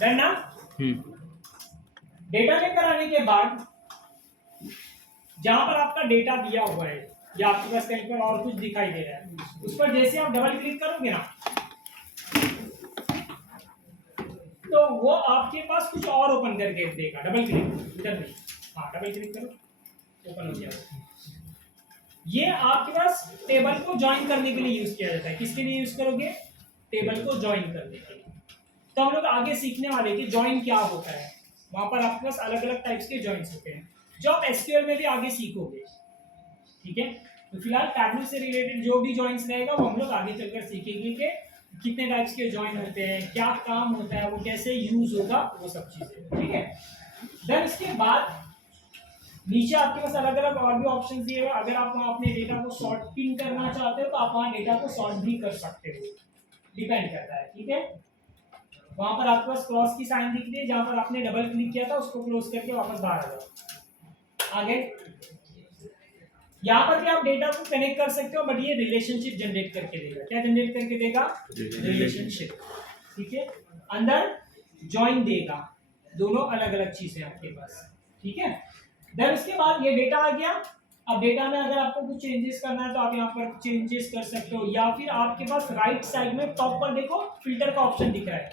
Done ना। Data लेकर आने के बाद जहां पर आपका डेटा दिया हुआ है या आपके पास कहीं पर और कुछ दिखाई दे रहा है, उस पर जैसे आप डबल क्लिक करोगे ना तो वो आपके पास कुछ और ओपन करके देगा। डबल क्लिक इधर नहीं, हाँ डबल क्लिक करो, ओपन हो जाएगा। ये आपके पास टेबल को ज्वाइन करने के लिए यूज किया जाता है। किसके लिए यूज करोगे? टेबल को ज्वाइन करने के लिए। तो हम लोग आगे सीखने वाले कि ज्वाइन क्या होता है। वहां पर आपके पास अलग अलग टाइप्स के ज्वाइंस होते हैं जो आप एसक्यूएल में भी आगे सीखोगे, ठीक है। तो फिलहाल टैबलू से रिलेटेड जो भी ज्वाइंस रहेगा वो हम लोग आगे चलकर सीखेंगे कि कितने टाइप्स के ज्वाइन होते हैं, क्या काम होता है, वो कैसे यूज होगा, वो सब चीजें, ठीक है। देन इसके बाद नीचे आपके पास अलग अलग और भी ऑप्शन दिए हुए। अगर आप वहाँ अपने डेटा को सॉर्टिंग करना चाहते हो तो आप वहाँ डेटा को सॉर्ट भी कर सकते हो, डिपेंड करता है, ठीक है। वहां पर आपके पास क्रॉस की साइन दिख रही है, जहां पर आपने डबल क्लिक किया था उसको क्लोज करके वापस बाहर आ जाओ। आगे यहाँ पर भी आप डेटा को कनेक्ट कर सकते हो, बट ये रिलेशनशिप जनरेट करके देगा। क्या जनरेट करके देगा? रिलेशनशिप, ठीक है। अंदर जॉइन देगा, दोनों अलग अलग चीजें आपके पास, ठीक है। देन उसके बाद ये डेटा आ गया। अब डेटा में अगर आपको कुछ चेंजेस करना है तो आप यहाँ पर चेंजेस कर सकते हो, या फिर आपके पास राइट साइड में टॉप पर देखो फिल्टर का ऑप्शन दिख रहा है,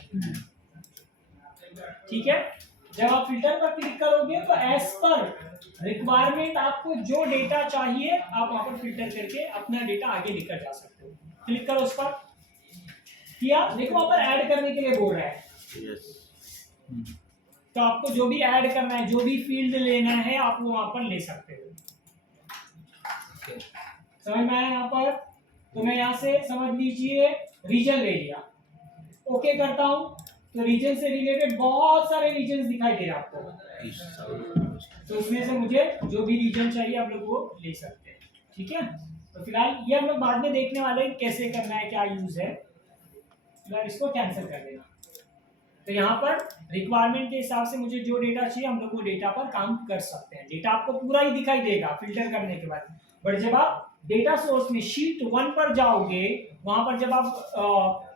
ठीक है। जब आप फिल्टर पर क्लिक करोगे तो एज पर रिक्वायरमेंट आपको जो डेटा चाहिए आप वहां पर फिल्टर करके अपना डेटा आगे लेकर जा सकते हो। क्लिक करो उस पर, किया, देखो वहां पर ऐड करने के लिए बोल रहा है। तो आपको जो भी ऐड करना है, जो भी फील्ड लेना है, आप वो वहां पर ले सकते हो। समझ में आया यहाँ पर? तो मैं यहाँ से समझ लीजिए रीजन ले लिया, ओके करता हूं तो रीजन से रिलेटेड बहुत सारे रीजन दिखाई दे रहे हैं आपको। तो उसमें से मुझे जो भी रीजन चाहिए आप लोग वो ले सकते हैं, ठीक है। तो फिलहाल ये हम लोग बाद में देखने वाले हैं कैसे करना है, क्या यूज है। फिलहाल इसको कैंसिल कर देना। तो यहाँ पर रिक्वायरमेंट के हिसाब से मुझे जो डेटा चाहिए हम लोग वो डेटा पर काम कर सकते हैं। डेटा आपको पूरा ही दिखाई देगा फिल्टर करने के बाद, बट जब आप डेटा सोर्स में शीट 1 पर जाओगे, वहां पर जब आप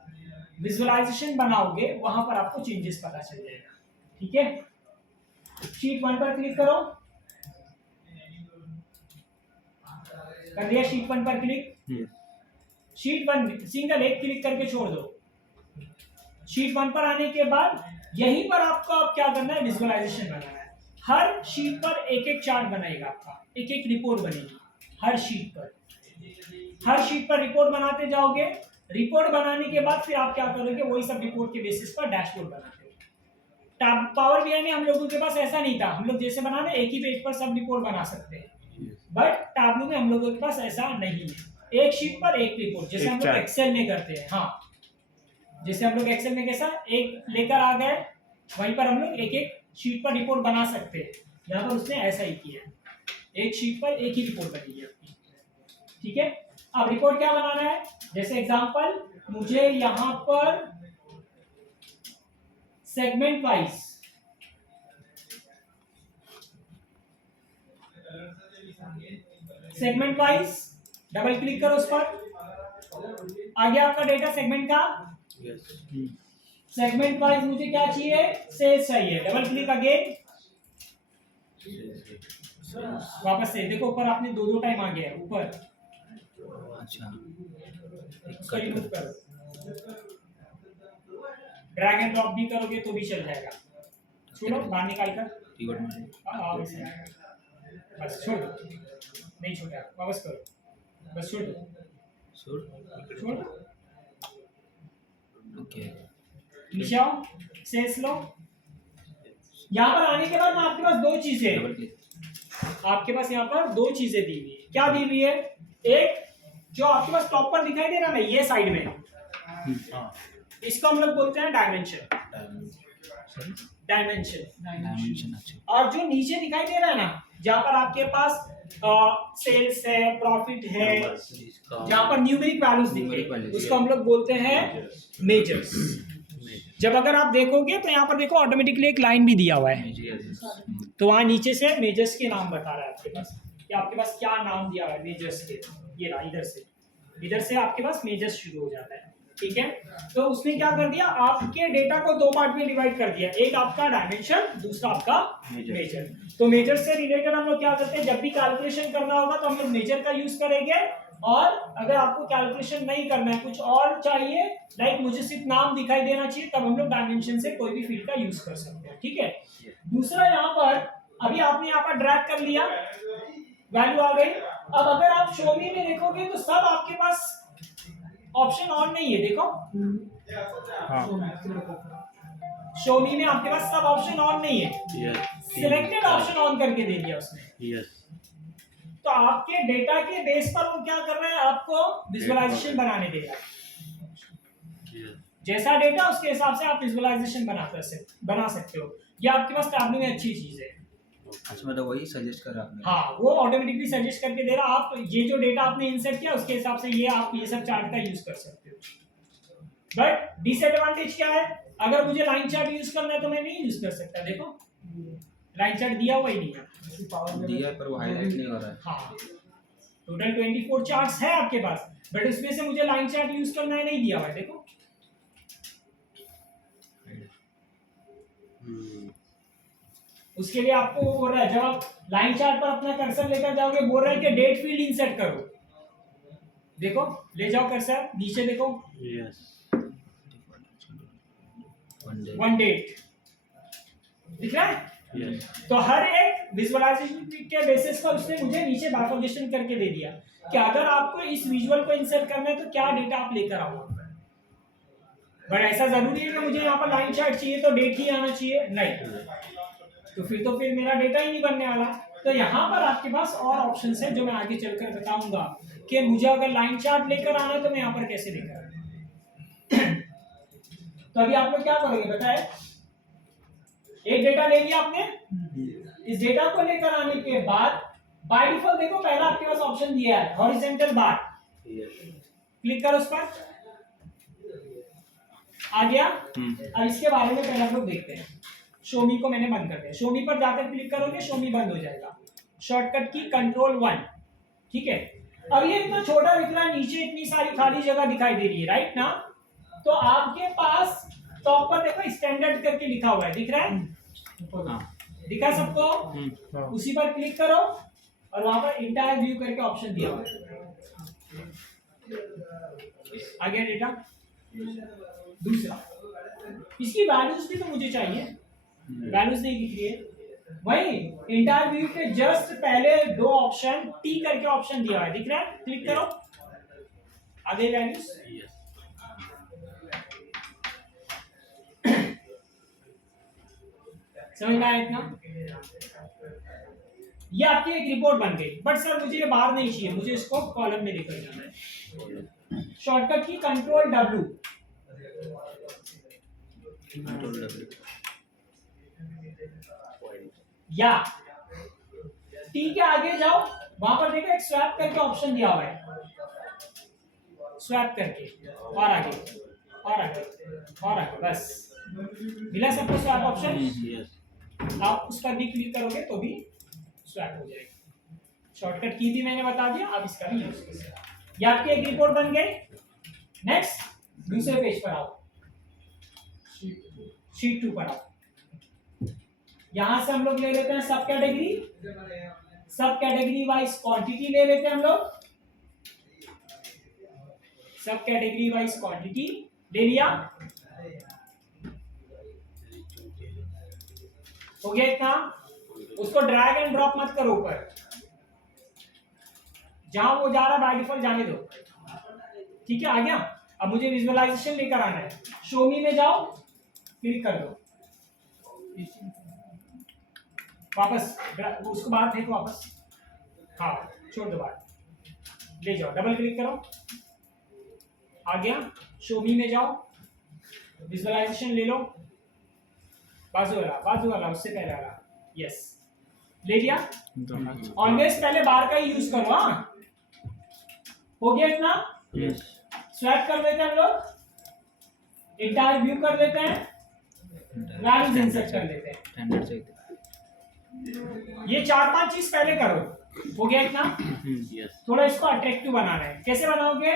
विजुअलाइजेशन बनाओगे वहां पर आपको चेंजेस पता चल जाएगा, ठीक है। शीट 1 पर क्लिक करो, कर दिया शीट 1 पर क्लिक। शीट 1 सिंगल एक क्लिक करके छोड़ दो। शीट 1 पर आने के बाद यहीं पर आपको अब क्या करना है? विजुअलाइजेशन बनाना है। हर शीट पर एक एक चार्ट बनाएगा, आपका एक एक रिपोर्ट बनेगी हर शीट पर। हर शीट पर रिपोर्ट बनाते जाओगे। रिपोर्ट बनाने के बाद फिर आप क्या करोगे? वही सब रिपोर्ट के बेसिस पर डैशबोर्ड बनाते हो। पावर बीआई में हम लोगों के पास ऐसा नहीं था। हम लोग जैसे बनाने एक ही पेज पर सब रिपोर्ट बना सकते हैं, बट टैबलू में हम लोगों के पास ऐसा नहीं है। एक शीट पर एक रिपोर्ट, जैसे हम लोग एक्सेल में करते हैं। हाँ, जैसे हम लोग एक्सेल में कैसा एक लेकर आ गए, वहीं पर हम लोग एक एक शीट पर रिपोर्ट बना सकते हैं। यहाँ पर उसने ऐसा ही किया, एक शीट पर एक ही रिपोर्ट बनेगी आपकी, ठीक है। अब रिपोर्ट क्या बनाना है? जैसे एग्जांपल मुझे यहाँ पर सेगमेंट वाइज डबल क्लिक करो उस पर, आ गया आपका डेटा सेगमेंट का। सेगमेंट वाइज मुझे क्या चाहिए? सेल्स चाहिए। डबल क्लिक अगेन, वापस से देखो ऊपर आपने दो टाइम आ गया है ऊपर। अच्छा, ड्रैग एंड ड्रॉप भी करोगे तो भी चल जाएगा। छोड़ो, बाहर निकाल कर बस छोड़ दो, नहीं छोड़ा, वापस करो, बस छोड़ दो, छोड़ दो। ओके, नीचे आओ, सेल्स लो। यहाँ पर आने के बाद आपके पास दो चीजें, आपके पास यहाँ पर दो चीजें दी हुई है। क्या दी हुई है? एक जो आपके पास टॉप पर दिखाई दे रहा है ना, ये साइड में, इसको हम लोग बोलते हैं डायमेंशन। और जो नीचे दिखाई दे रहा है ना, जहां पर आपके पास सेल्स है, प्रॉफिट है, जहां पर न्यूमेरिक वैल्यूज दिख रही है, उसको हम लोग बोलते हैं मेजर्स। जब अगर आप देखोगे तो यहाँ पर देखो ऑटोमेटिकली एक लाइन भी दिया हुआ है, तो वहां नीचे से मेजर्स के नाम बता रहा है आपके पास कि आपके पास क्या नाम दिया हुआ है मेजर्स के। ये रहा, इधर से आपके पास मेजर्स शुरू हो जाता है, ठीक है। तो उसने क्या कर दिया, आपके डेटा को दो पार्ट में डिवाइड कर दिया, एक आपका डायमेंशन, दूसरा आपका मेजर। तो मेजर से रिलेटेड हम लोग क्या करते हैं, जब भी कैलकुलेशन करना होगा तो हम लोग मेजर का यूज करेंगे, और अगर आपको कैलकुलेशन नहीं करना है, कुछ और चाहिए, लाइक मुझे सिर्फ नाम दिखाई देना चाहिए, तब हम लोग डायमेंशन से कोई भी फील्ड का यूज कर सकते हैं, ठीक है। दूसरा यहाँ पर अभी आपने यहाँ पर ड्रैग कर लिया, वैल्यू आ गई। अब अगर आप शो मी में देखोगे तो सब आपके पास ऑप्शन ऑन नहीं है, देखो शो मी में आपके पास सब ऑप्शन ऑन नहीं है, सिलेक्टेड ऑप्शन ऑन करके दे दिया उसने। तो आपके डेटा के बेस पर वो क्या कर रहा है, आपको विजुअलाइजेशन बनाने दे रहा है। जैसा डेटा उसके हिसाब से आप विजुअलाइजेशन बना सकते हो। ये आपके पास टैबलू में अच्छी चीज है। अच्छा, मतलब वही सजेस्ट करा आपने? हाँ, वो ऑटोमेटिकली सजेस्ट करके दे रहा, आप ये जो डेटा आपने इंसर्ट किया उसके हिसाब से ये आप ये सब चार्ट का यूज कर सकते हो। बट डिसएडवांटेज क्या है, अगर मुझे लाइन चार्ट यूज करना है तो मैं नहीं यूज कर सकता। देखो लाइन चार्ट दिया हुआ ही नहीं है, दिया पर वो हाईलाइट नहीं हो रहा है। हाँ, टोटल 24 चार्ट्स है आपके पास, बट उसमें से मुझे लाइन चार्ट यूज करना है, नहीं दिया हुआ है। देखो उसके लिए आपको बोल रहा है, जब आप लाइन चार्ट पर अपना कर्सर लेकर जाओगे, बोल रहा है कि डेट फील्ड इंसर्ट करो। देखो ले जाओ कर्सर नीचे, देखो वन डेट दिख रहा है। तो हर एक विजुअलाइजेशन के बेसिस पर उसने मुझे नीचे बाइफर्केशन करके दे दिया कि अगर आपको इस विजुअल को इंसर्ट करना है तो क्या डेटा आप लेकर आओ। बट ऐसा जरूरी है कि मुझे यहाँ पर लाइन चार्ट चाहिए तो डेट ही आना चाहिए, नहीं, तो फिर मेरा डेटा ही नहीं बनने वाला। तो यहाँ पर आपके पास और ऑप्शंस हैं जो मैं आगे चलकर बताऊंगा कि मुझे अगर लाइन चार्ट लेकर आना है तो मैं यहाँ पर कैसे लेकर आऊँ। तो अभी आप लोग क्या करोगे बताए, एक डेटा ले लिया आपने, इस डेटा को लेकर आने के बाद बाय डिफॉल्ट देखो पहला आपके पास ऑप्शन दिया है हॉरिजॉन्टल बार, क्लिक करो उस पर, आ गया। अब इसके बारे में पहले हम लोग देखते हैं। शोमी को मैंने बंद कर दिया, शोमी पर जाकर क्लिक करोगे शोमी बंद हो जाएगा। शॉर्टकट की Ctrl+1, ठीक है। अब ये इतना छोटा दिख रहा है, नीचे इतनी सारी खाली जगह दिखाई दे रही है, राइट ना। तो आपके पास टॉप पर देखो स्टैंडर्ड करके लिखा हुआ है, दिख रहा है, दिखा सबको, उसी पर क्लिक करो और वहां पर इंटायर व्यू करके ऑप्शन दिया हुआ है, आ गया डेटा। दूसरा इसकी वैल्यूज भी तो मुझे चाहिए, वैल्यूज नहीं दिख रही है, वही इंटायर व्यू के जस्ट पहले दो ऑप्शन टी करके ऑप्शन दिया हुआ है, दिख रहा है, क्लिक करो, आ गई वैल्यूज। समझ में आया इतना। ये आपकी एक रिपोर्ट बन गई, बट सर मुझे ये बाहर नहीं चाहिए, मुझे इसको कॉलम में लेकर जाना है। शॉर्टकट की Ctrl+W, या टी के आगे जाओ, वहां पर देखो एक स्वैप करके ऑप्शन दिया हुआ है, स्वैप करके और आगे और आगे और आगे, बस मिला सबको स्वैप ऑप्शन। आप उस पर भी क्लिक करोगे तो भी स्वैप हो जाएगी। शॉर्टकट की भी मैंने बता दिया, आप इसका भी यूज कर सकते हैं। ये आपकी एक रिपोर्ट बन गई। नेक्स्ट दूसरे पेज पर आओ, शीट 2 पर आओ। यहां से हम लोग ले लेते हैं सब कैटेगरी वाइज क्वांटिटी ले लेते हैं हम लोग, सब कैटेगरी वाइज क्वांटिटी ले लिया, हो गया इतना। उसको ड्रैग एंड ड्रॉप मत करो ऊपर, जहां वो जा रहा है बाय डिफॉल्ट जाने दो, ठीक है, आ गया। अब मुझे विजुअलाइजेशन लेकर आना है, शो मी में जाओ, क्लिक कर दो, वापस उसको बाहर फेंको वापस, हाँ छोड़ दो बाहर, ले जाओ, डबल क्लिक करो, आ गया। शो मी में जाओ, विजुअलाइजेशन ले लो, बाजू वाला उससे पहले वाला, यस ले लिया। ऑलवेज पहले बार का ही यूज करो, हाँ हो गया इतना। स्वैप कर लेते हैं हम लोग, इंटायर व्यू कर लेते हैं, वैल्यूज इंसर्ट कर लेते हैं। ये 4-5 चीज पहले करो, हो गया इतना। थोड़ा इसको अट्रैक्टिव बनाना है, कैसे बनाओगे,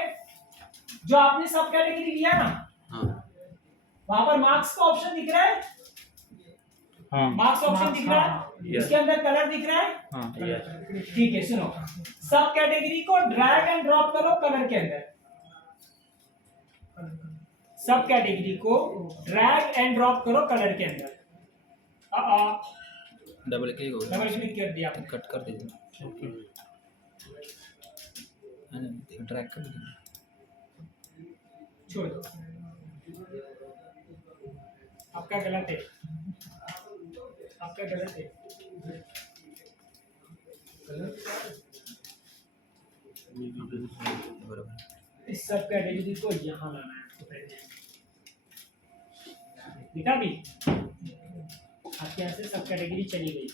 जो आपने सब कैटेगरी लिया ना, हाँ वहां पर मार्क्स का ऑप्शन दिख रहा है, हाँ मार्क्स ऑप्शन दिख रहा है, Yes. इसके अंदर कलर दिख रहा है। हाँ ठीक है, सुनो, सब कैटेगरी को ड्रैग एंड ड्रॉप करो कलर के अंदर, सब कैटेगरी को ड्रैग एंड ड्रॉप करो कलर के अंदर। डबल क्लिक हो डबल गया, क्लिक कर दिया आपने, कट कर दीजिए, ड्रैग कर दीजिए। छोड़ दो, आपका गलत है, आपका गलत है। बराबर। इस सब कैटेगरी को यहाँ लाना है आपको पहले। दिखा भी आपके यहाँ से सब कैटेगरी चली गई।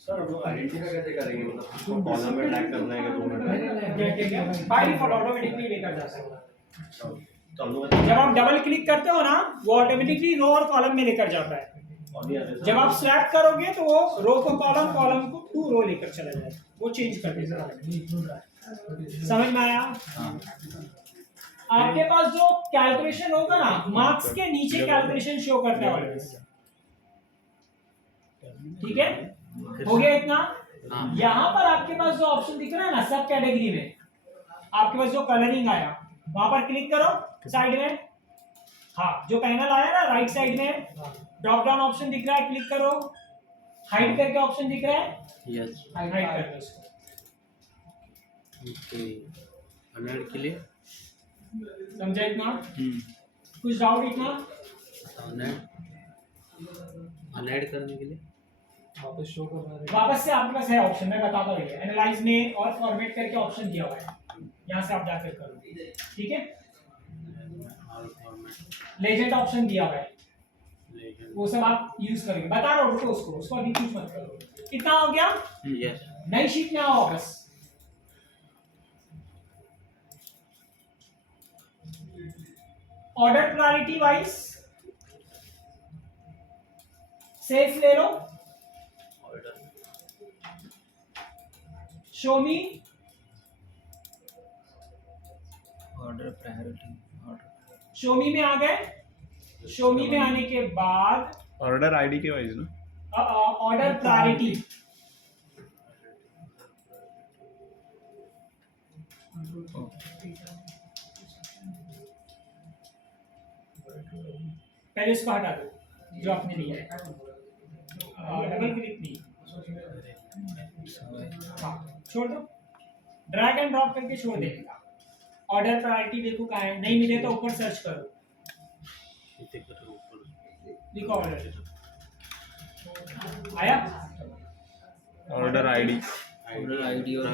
सर वो आइडेंटिफाई कैसे करेंगे, मतलब उसको कॉलम में टैग करना है कि रो में टैग बाय डिफॉल्ट ऑटोमेटिकली लेकर जाता है। तो हम लोग जब आप डबल क्लिक करते हो ना, वो ऑटोमेटिकली रो और कॉलम में लेकर जाता है। जब आप सिलेक्ट करोगे तो वो रो को कॉलम, कॉलम को टू रो लेकर चला जाएगा, वो चेंज कर देगा। समझ में आया? हाँ आपके पास जो कैलकुलेशन होगा ना, मार्क्स के नीचे कैलकुलेशन शो करता है ऑलवेज। ठीक है, हो गया इतना? हाँ यहाँ पर आपके पास जो ऑप्शन दिख रहा है ना, सब कैटेगरी में आपके पास जो कलरिंग आया, वहां पर क्लिक करो साइड में। हाँ, जो पैनल आया ना राइट साइड में, ड्रॉप डाउन ऑप्शन दिख रहा है, क्लिक करो। हाइड करके ऑप्शन दिख रहा है, यस हाइड कर दो उसको। ओके, अनएड के लिए समझा इतना? कुछ डाउट इतना? अनएड करने के लिए वापस से आपके पास है ऑप्शन, मैं बताता हूँ। एनालाइज में और फॉर्मेट करके ऑप्शन दिया हुआ है, यहाँ से आप जाकर करो। ठीक है, लेजेंड ऑप्शन दिया हुआ है, वो सब आप यूज करेंगे। बता रहा हूँ उसको अभी कुछ मत करो। कितना हो गया? यस नई शीट में आओ वापस। ऑर्डर प्रायोरिटी वाइज सेल्स ले लो, show me, order priority, order show me में आ गए। शो मी में आने के बाद ऑर्डर आईडी के वाइज ना, ऑर्डर प्रायोरिटी, पहले इसको हटा दो जो आपने लिया है, डबल क्लिक नहीं, हाँ छोड़ दो, ड्रैग एंड ड्रॉप करके छोड़ देगा। ऑर्डर प्रायोरिटी देखो कहाँ है, नहीं मिले तो ऊपर सर्च करो, लिखो ऑर्डर, आया? ऑर्डर आईडी ऑर्डर आईडी और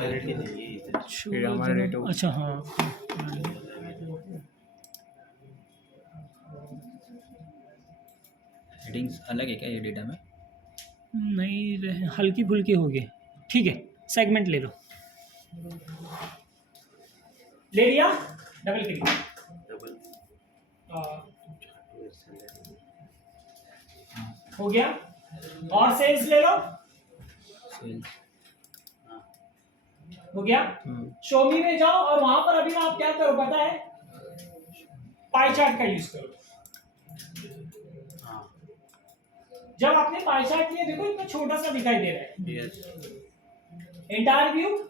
ये हमारा डेटा। अच्छा हाँ, हेडिंग्स अलग है क्या ये डेटा में? नहीं हल्की फुल्की हो गई। ठीक है, सेगमेंट ले लो, ले लिया, डबल क्लिक, हो गया। और सेल्स ले लो, सेल्स हो गया। शोमी में जाओ और वहां पर अभी आप क्या करो पता है, पाई चार्ट का यूज करो। जब आपने पाई चार्ट लिया, देखो इतना छोटा सा दिखाई दे रहा है, यस एंटायर व्यू।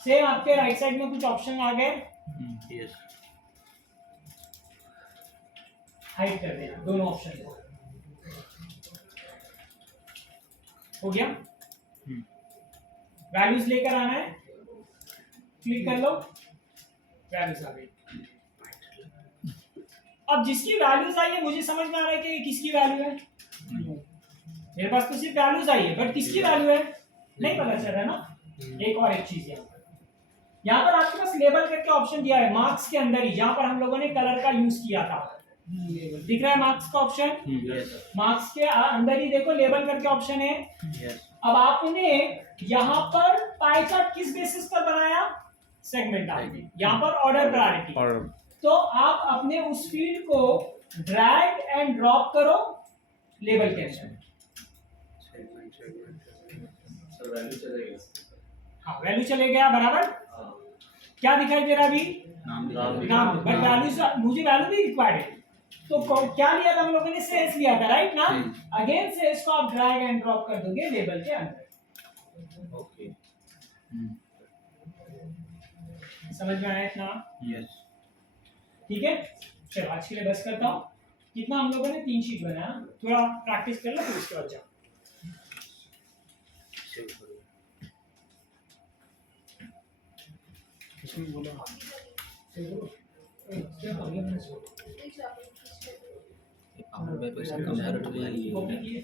सेम आपके राइट साइड में कुछ ऑप्शन आ गए, यस हाइड कर देना दोनों ऑप्शन को, हो गया। वैल्यूज लेकर आना है, क्लिक कर लो, वैल्यूज आ गई। अब जिसकी वैल्यूज आई है, मुझे समझ में आ रहा है कि ये किसकी वैल्यू है। मेरे पास तो सिर्फ वैल्यूज आई है, बट किसकी वैल्यू है नहीं पता चल रहा है ना। एक और एक चीज यहाँ पर आपके पास लेबल करके ऑप्शन दिया है, मार्क्स के अंदर ही, जहां पर हम लोगों ने कलर का यूज किया था, दिख रहा है मार्क्स का ऑप्शन। यस मार्क्स के अंदर ही देखो लेबल करके ऑप्शन है। यस अब आपने यहाँ पर पाई चार्ट किस बेसिस पर बनाया, सेगमेंट आईडी, यहाँ पर ऑर्डर प्रायोरिटी। और तो आप अपने उस फील्ड को ड्रैग एंड ड्रॉप करो लेबल के अंदर। सर वैल्यू चलेगा। हाँ वैल्यू चले गया बराबर। क्या दिखाई दे रहा अभी? नाम नाम, बट वैल्यू मुझे वैल्यू भी रिक्वायर्ड है। तो क्या लिया था हम लोगों ने? सेल्स लिया था, राइट ना? अगेन सेल्स को आप ड्रैग एंड ड्रॉप कर दोगे लेबल के अंदर। ओके। समझ में आया इतना? यस। ठीक है, चलो आज के लिए बस करता हूँ। कितना हम लोगों ने 3 शीट बनाया, थोड़ा प्रैक्टिस कर लो फिर उसके बाद जाओ। इसमें बोला पावर पे पैसा कम कर रहे हैं ये। कॉपी किए